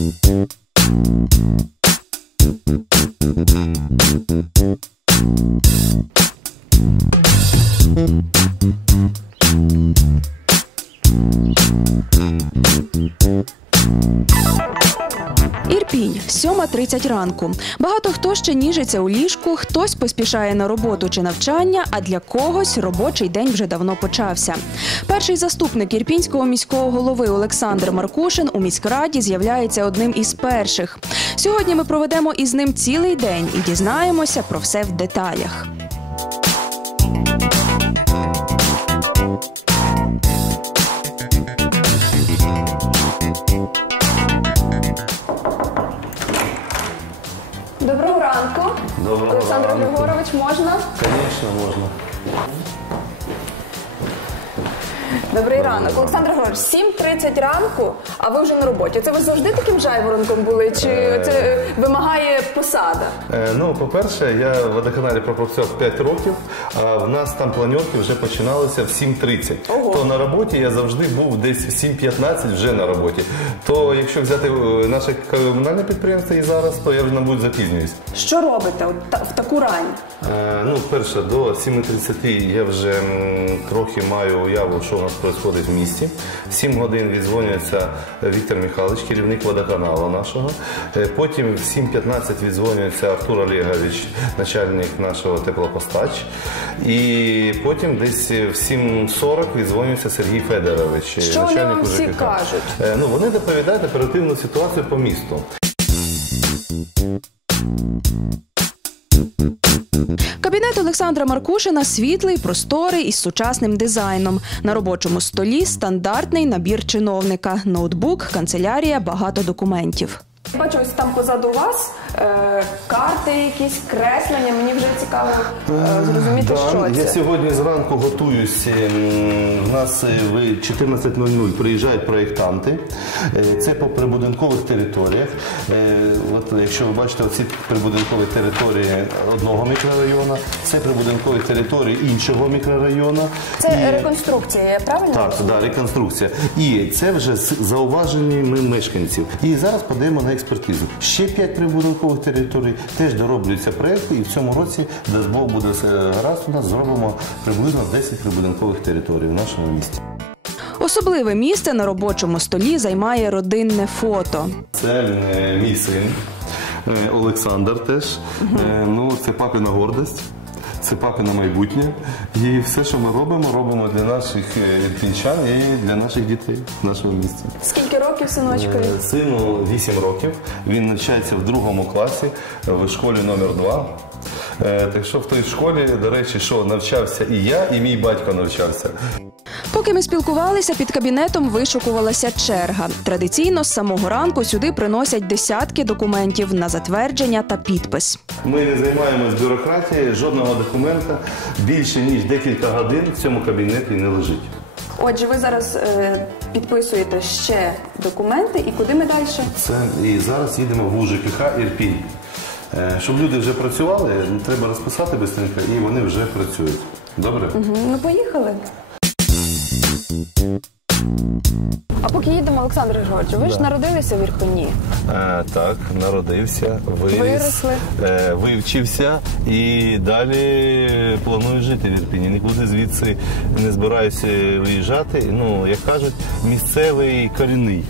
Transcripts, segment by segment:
Ірпінь, 7.30 ранку. Багато хто ще ніжиться у ліжку, хтось поспішає на роботу чи навчання, а для когось робочий день вже давно почався. Перший заступник ірпінського міського голови Олександр Маркушин у міськраді з'являється одним із перших. Сьогодні ми проведемо із ним цілий день і дізнаємося про все в деталях. Олександр. Григорович, можна? Звісно, можна. Добрий ранок. Олександр Григорович, 7.30 ранку, а ви вже на роботі. Це ви завжди таким жайворонком були? Чи це е, вимагає посада? Е, ну, по-перше, я в водоканалі пропрацював 5 років, а в нас там планьорки вже починалися в 7.30. Ого. То на роботі я завжди був десь в 7.15 вже на роботі. То якщо взяти е, наше комунальне підприємство і зараз, то я вже, мабуть, запізнююсь. Що робите от та- в таку рань? Е, Ну, перше, до 7.30 я вже м, трохи маю уяву, що у нас відбувається в місті. В 7 годин віддзвонюється Віктор Михайлович, керівник водоканалу нашого. Е, Потім в 7.15 віддзвонюється Артур Олегович, начальник нашого теплопостач. І потім десь в 7.40 віддзвонюється Сергій Федорович, Що вони начальник вам всі УЖКХ. кажуть? Е, Ну, вони доповідають оперативну ситуацію по місту. Олександра Маркушина світлий, просторий із сучасним дизайном. На робочому столі стандартний набір чиновника, ноутбук, канцелярія, багато документів. Бачу, ось там позаду вас е, карти, якісь креслення. Мені вже цікаво е, зрозуміти, Да, що Я це. сьогодні зранку готуюсь. У нас е, в 14.00 приїжджають проєктанти. Е, Це по прибудинкових територіях. Е, От якщо ви бачите, оці прибудинкові території одного мікрорайону, це прибудинкові території іншого мікрорайону. Це реконструкція, я правильно? Так, да, реконструкція. І це вже з зауваженнями мешканців. І зараз подаємо на експертизу. Ще п'ять прибудинкових територій теж дороблюються проєкти, і в цьому році, дасть Бог буде гаразд, у нас зробимо приблизно 10 прибудинкових територій в нашому місті. Особливе місце на робочому столі займає родинне фото. Це е, мій син е, Олександр теж. Е, Ну, це папіна гордость. Це папине майбутнє. І все, що ми робимо, робимо для наших пінчан і для наших дітей в нашому місті. Скільки років синочкові? Е, Сину 8 років. Він навчається в другому класі в школі номер 2 Так що в той школі, до речі, що навчався і я, і мій батько навчався. Поки ми спілкувалися, під кабінетом вишукувалася черга. Традиційно з самого ранку сюди приносять десятки документів на затвердження та підпис. Ми не займаємось бюрократією, жодного документа більше ніж декілька годин в цьому кабінеті не лежить. Отже, ви зараз е, підписуєте ще документи, і куди ми далі? Це і зараз їдемо в УЖКХ Ірпінь. Е, Щоб люди вже працювали, треба розписати швидко, і вони вже працюють. Добре? Ну, поїхали. А поки їдемо, Олександр Григорович, ви ж народилися в Ірпені. Е, так, народився, виріс, Виросли. е, вивчився і далі планую жити в Ірпені. Нікуди звідси не збираюся виїжджати. Ну, як кажуть, місцевий корінний.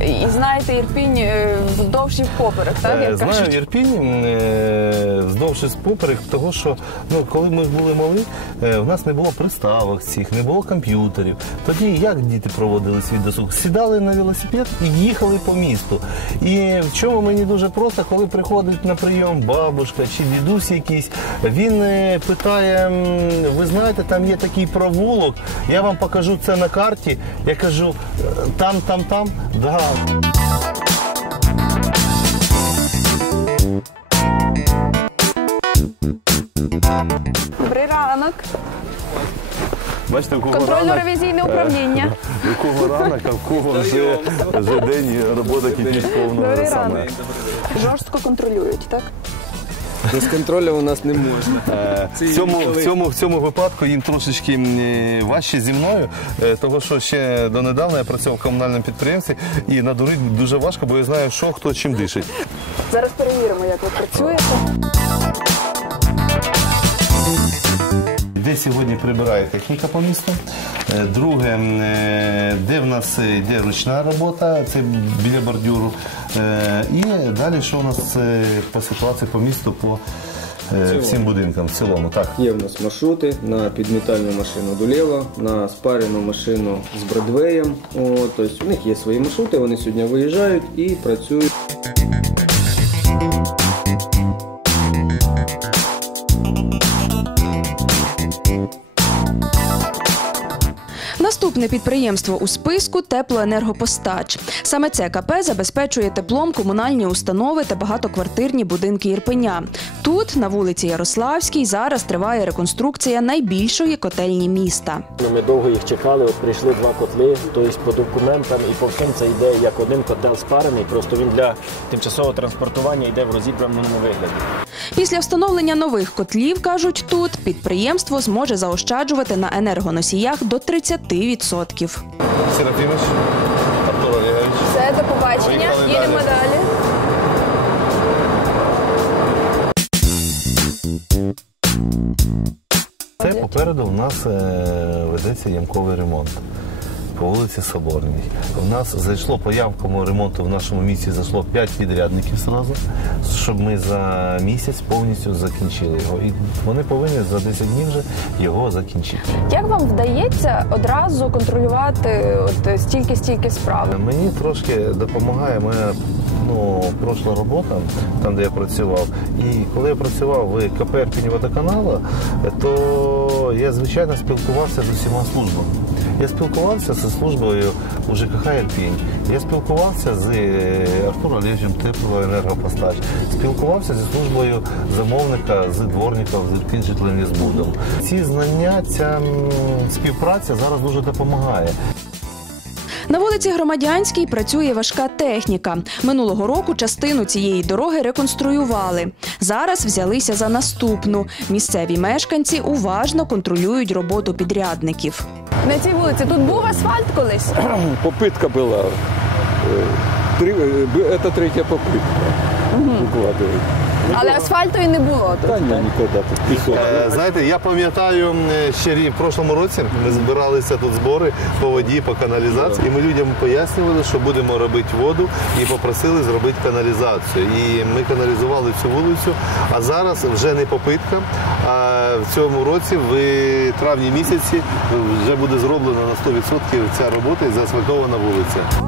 І знаєте, Ірпінь е, вдовж і впоперек, так? Е, Як Знаю кажуть. Ірпінь е, вздовж і поперек, того що ну, коли ми були малі, е, в нас не було приставок цих, не було комп'ютерів. Тоді як діти проводили свій досуг? Сідали на велосипед і їхали по місту. І в чому мені дуже просто, коли приходить на прийом бабушка чи дідусь якийсь, він е, питає: ви знаєте, там є такий провулок, я вам покажу це на карті. Я кажу, «Е, там, там, там. Да. Добрий ранок. Бачите, кого Контрольно-ревізійне управління. У кого ранок, а в кого вже, вже день роботи робота кипить повного саме. Жорстко контролюють, так? Без контролю у нас не можна. Е, Це В цьому, в, цьому, в цьому випадку їм трошечки м, е, важче зі мною, е, того що ще донедавна я працював в комунальному підприємстві і надурити дуже важко, бо я знаю, що хто чим дишить. Зараз перевіримо, як ви працюєте. Де сьогодні прибирає техніка по місту. Е, Друге, е, де в нас йде ручна робота, це біля бордюру. Е, І далі, що у нас е, по ситуації по місту, по е, всім будинкам в цілому. Так. Є в нас маршрути на підмітальну машину Дулєва, на спарену машину з Бродвеєм. Тобто у них є свої маршрути, вони сьогодні виїжджають і працюють. Наступне підприємство у списку теплоенергопостач. Саме це КП забезпечує теплом комунальні установи та багатоквартирні будинки Ірпеня. Тут, на вулиці Ярославській, зараз триває реконструкція найбільшої котельні міста. Ну, Ми довго їх чекали, от прийшли два котли, тобто по документам і по всім це йде як один котел спарений, просто він для тимчасового транспортування йде в розібраному вигляді. Після встановлення нових котлів, кажуть тут, підприємство зможе заощаджувати на енергоносіях до 30%. Серафімович, Артур Олегович. Все, до побачення. Їдемо далі. далі. Це попереду в нас е, ведеться ямковий ремонт по вулиці Соборній. У нас зайшло по ямковому ремонту в нашому місті зайшло 5 підрядників зразу, щоб ми за місяць повністю закінчили його. І вони повинні за 10 днів вже його закінчити. Як вам вдається одразу контролювати от стільки-стільки справ? Мені трошки допомагає моя ну, пройшла робота, там де я працював. І коли я працював в КП «Ірпінь водоканалу, то я звичайно спілкувався з усіма службами. Я спілкувався зі службою у ЖКХ «Ірпінь». Я спілкувався з е, Артуром Олєвичем теплоенергопостач, спілкувався зі службою замовника з дворників з Ірпінь житловим Ці знання, ця співпраця зараз дуже допомагає. На вулиці Громадянській працює важка техніка. Минулого року частину цієї дороги реконструювали. Зараз взялися за наступну. Місцеві мешканці уважно контролюють роботу підрядників. На цій вулиці тут був асфальт колись. попытка была. Э, три- э, б- это третья попытка укладывать. Але асфальту і не було тут. Да не, никогда тут песок. Е, Знаєте, я пам'ятаю м, ще рі- в прошлому році ми збиралися тут збори по воді, по каналізації, і ми людям пояснювали, що будемо робити воду, і попросили зробити каналізацію. І ми каналізували цю вулицю. А зараз вже не попитка. А в цьому році, в травні місяці, вже буде зроблена на 100% ця робота і заасфальтована вулиця.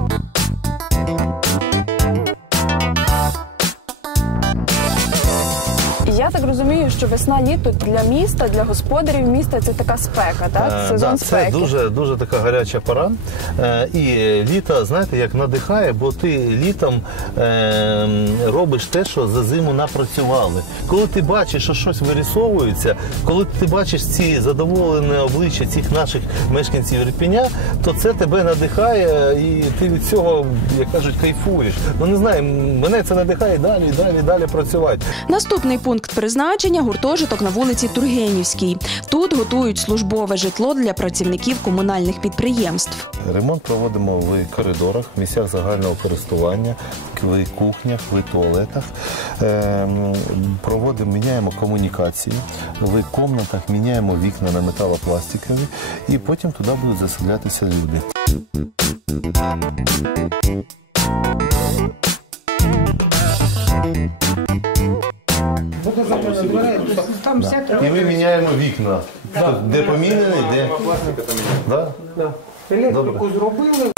Так розумію, що весна-літо для міста, для господарів міста це така спека, так? Е, Сезон да, спеки. Це дуже, дуже така гаряча пора. Е, і літо, знаєте, як надихає, бо ти літом е, робиш те, що за зиму напрацювали. Коли ти бачиш, що щось вирісовується, коли ти бачиш ці задоволені обличчя цих наших мешканців Ірпеня, то це тебе надихає, і ти від цього, як кажуть, кайфуєш. Ну не знаю, мене це надихає далі, далі, далі працювати. Наступний пункт призначення гуртожиток на вулиці Тургенівській. Тут готують службове житло для працівників комунальних підприємств. Ремонт проводимо в коридорах, в місцях загального користування, в кухнях, в туалетах. Ем, Проводимо, міняємо комунікації, в кімнатах міняємо вікна на металопластикові і потім туди будуть заселятися люди. І ми міняємо вікна. Де помінений, де. Да? Електрику зробили.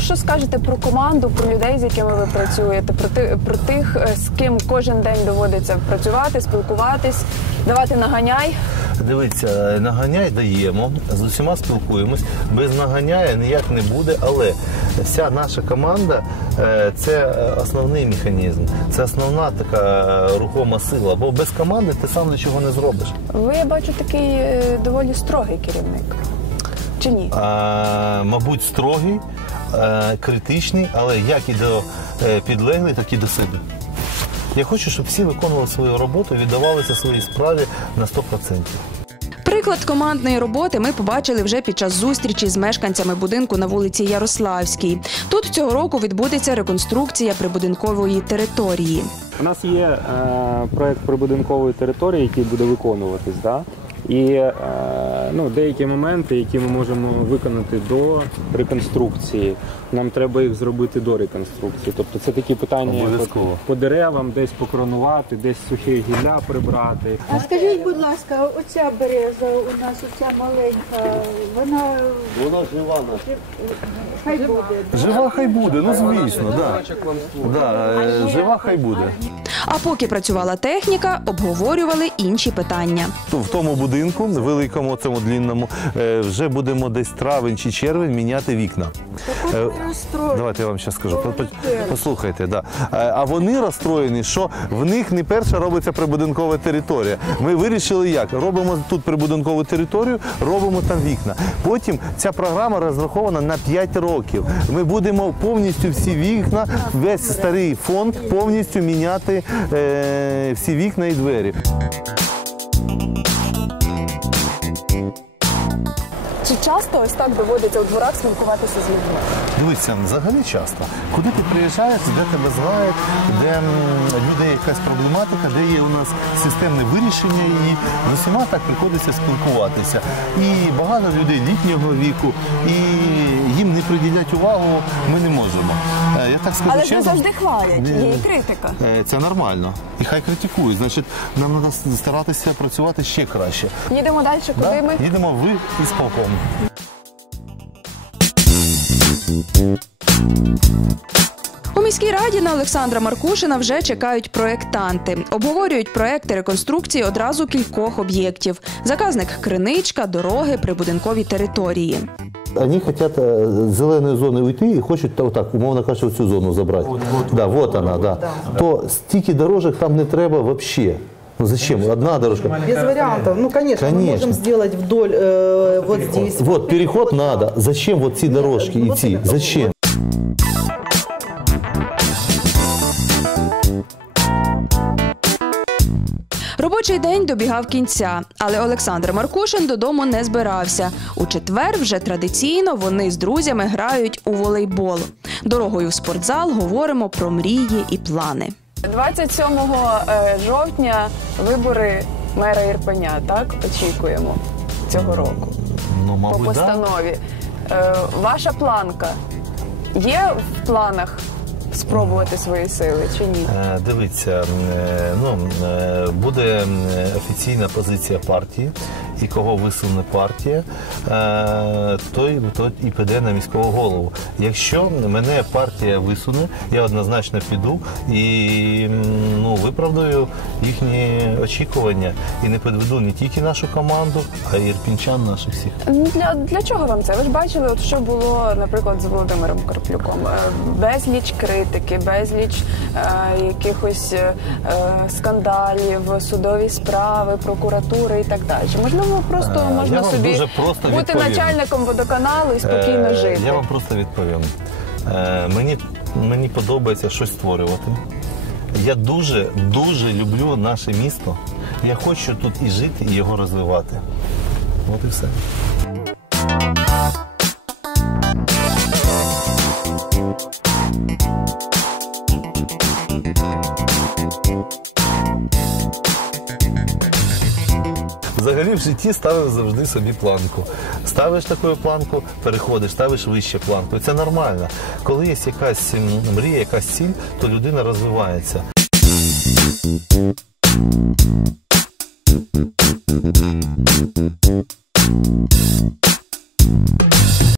Що скажете про команду, про людей, з якими ви працюєте, про, ти, про тих, е, з ким кожен день доводиться працювати, спілкуватись, давати наганяй? Дивіться, наганяй даємо, з усіма спілкуємось. Без наганяя ніяк не буде, але вся наша команда е, це е, основний механізм, це основна така е, рухома сила. Бо без команди ти сам нічого не зробиш. Ви я бачу такий доволі строгий керівник. Чи ні? А, мабуть, строгий, критичний, але як і до підлеглих, так і до себе. Я хочу, щоб всі виконували свою роботу, віддавалися своїй справі на 100%. Приклад командної роботи ми побачили вже під час зустрічі з мешканцями будинку на вулиці Ярославській. Тут цього року відбудеться реконструкція прибудинкової території. У нас є е, проект прибудинкової території, який буде виконуватись. Да? І е, ну, деякі моменти, які ми можемо виконати до реконструкції, нам треба їх зробити до реконструкції. Тобто це такі питання як Обов'язково. по деревам, десь покронувати, десь сухе гілля прибрати. А скажіть, будь ласка, оця береза у нас, оця маленька, вона Вона жива хай буде. Жива хай буде, ну звісно, да. Да, е, жива хай буде. А поки працювала техніка, обговорювали інші питання. В тому будинку, великому, цьому длінному, е, вже будемо десь травень чи червень міняти вікна. Е, Давайте я вам зараз скажу. По- по- Послухайте, да. Е, А вони розстроєні, що в них не перша робиться прибудинкова територія. Ми вирішили як? Робимо тут прибудинкову територію, робимо там вікна. Потім ця програма розрахована на 5 років. Ми будемо повністю всі вікна, весь старий фонд повністю міняти е, всі вікна і двері. Thank you. Чи часто ось так доводиться у дворах спілкуватися з людьми? Дивіться, взагалі часто. Куди ти приїжджаєш, де тебе знають, де м, люди якась проблематика, де є у нас системне вирішення її. З усіма так приходиться спілкуватися. І багато людей літнього віку, і їм не приділять увагу ми не можемо. Е, Я так скажу Але ж не чесно, завжди хвалять, Ні. є і критика. е, Це нормально. І хай критикують. Значить, нам треба старатися працювати ще краще. Їдемо далі, куди Да? ми? Їдемо ви із полком. У міській раді на Олександра Маркушина вже чекають проєктанти. Обговорюють проекти реконструкції одразу кількох об'єктів: заказник криничка, дороги, прибудинкові території. Они хотят с зеленой зоны уйти и хочуть вот так, умовно кажучи, всю зону забрать. да, вот она, да. То стільки дорожек там не треба вообще. Ну зачем? Одна дорожка. Без вариантов. Ну, конечно, мы Конечно. можем сделать вдоль э, вот здесь. Вот переход надо. Зачем вот ці дорожки вот идти? это. Зачем? Робочий день добігав кінця, але Олександр Маркушин додому не збирався. У четвер вже традиційно вони з друзями грають у волейбол. Дорогою в спортзал говоримо про мрії і плани. 27 е, жовтня вибори мера Ірпеня, так? Очікуємо цього року Ну, по мабуть, да. постанові. Е, Ваша планка є в планах спробувати свої сили чи ні? Е, Дивіться, ну, буде офіційна позиція партії, і кого висуне партія, е, той, і піде на міського голову. Якщо мене партія висуне, я однозначно піду і ну, виправдаю їхні очікування і не підведу не тільки нашу команду, а й ірпінчан наших всіх. Для, для чого вам це? Ви ж бачили, от що було, наприклад, з Володимиром Карплюком. Е, Безліч критики, безліч е, якихось е, скандалів, судові справи, прокуратури і так далі. Можливо, просто Е, можна я вам собі дуже просто бути відповім. начальником водоканалу і спокійно Е, жити. Я вам просто відповім. Е, Мені, мені подобається щось створювати. Я дуже, дуже люблю наше місто. Я хочу тут і жити, і його розвивати. От і все. Взагалі в житті ставив завжди собі планку. Ставиш таку планку, переходиш, ставиш вище планку. І це нормально. Коли є якась мрія, якась ціль, то людина розвивається.